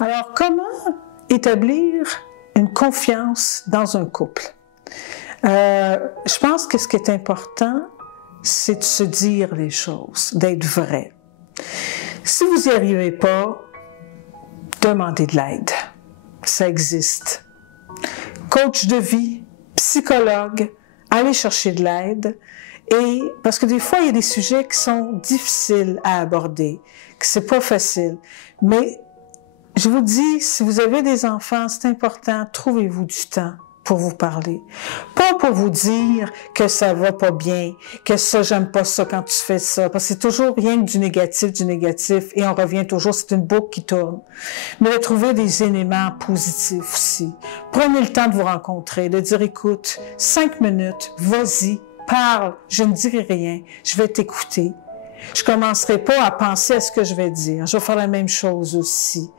Alors, comment établir une confiance dans un couple? Je pense que ce qui est important, c'est de se dire les choses, d'être vrai. Si vous n'y arrivez pas, demandez de l'aide. Ça existe. Coach de vie, psychologue, allez chercher de l'aide. Et parce que des fois, il y a des sujets qui sont difficiles à aborder, que c'est pas facile. Mais je vous dis, si vous avez des enfants, c'est important, trouvez-vous du temps pour vous parler. Pas pour vous dire que ça va pas bien, que ça, j'aime pas ça quand tu fais ça, parce que c'est toujours rien que du négatif, et on revient toujours, c'est une boucle qui tourne. Mais de trouver des éléments positifs aussi. Prenez le temps de vous rencontrer, de dire, écoute, 5 minutes, vas-y, parle, je ne dirai rien, je vais t'écouter. Je commencerai pas à penser à ce que je vais dire. Je vais faire la même chose aussi.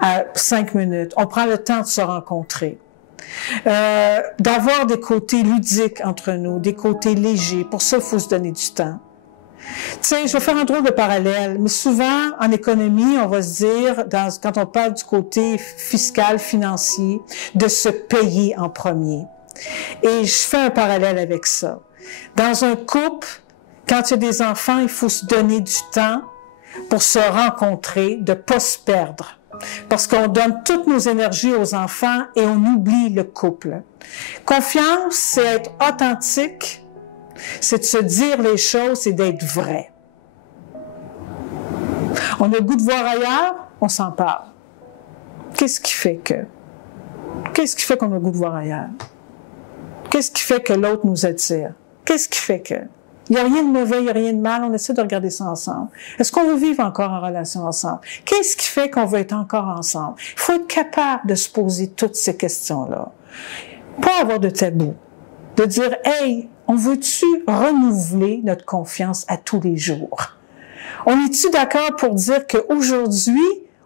À 5 minutes. On prend le temps de se rencontrer. D'avoir des côtés ludiques entre nous, des côtés légers. Pour ça, il faut se donner du temps. Tu sais, je vais faire un drôle de parallèle, mais souvent, en économie, on va se dire, quand on parle du côté fiscal, financier, de se payer en premier. Et je fais un parallèle avec ça. Dans un couple, quand il y a des enfants, il faut se donner du temps pour se rencontrer, de ne pas se perdre. Parce qu'on donne toutes nos énergies aux enfants et on oublie le couple. Confiance, c'est être authentique, c'est de se dire les choses et d'être vrai. On a le goût de voir ailleurs, on s'en parle. Qu'est-ce qui fait qu'on a le goût de voir ailleurs? Qu'est-ce qui fait que l'autre nous attire? Qu'est-ce qui fait que... Il n'y a rien de mauvais, il n'y a rien de mal, on essaie de regarder ça ensemble. Est-ce qu'on veut vivre encore en relation ensemble? Qu'est-ce qui fait qu'on veut être encore ensemble? Il faut être capable de se poser toutes ces questions-là. Pas avoir de tabou. De dire, hey, on veut-tu renouveler notre confiance à tous les jours? On est-tu d'accord pour dire qu'aujourd'hui,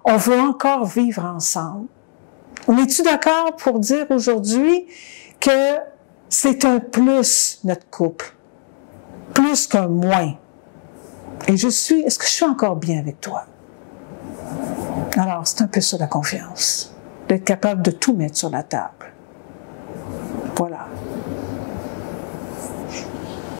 on veut encore vivre ensemble? On est-tu d'accord pour dire aujourd'hui que c'est un plus, notre couple? Plus qu'un moins. Et est-ce que je suis encore bien avec toi? Alors, c'est un peu ça la confiance. D'être capable de tout mettre sur la table.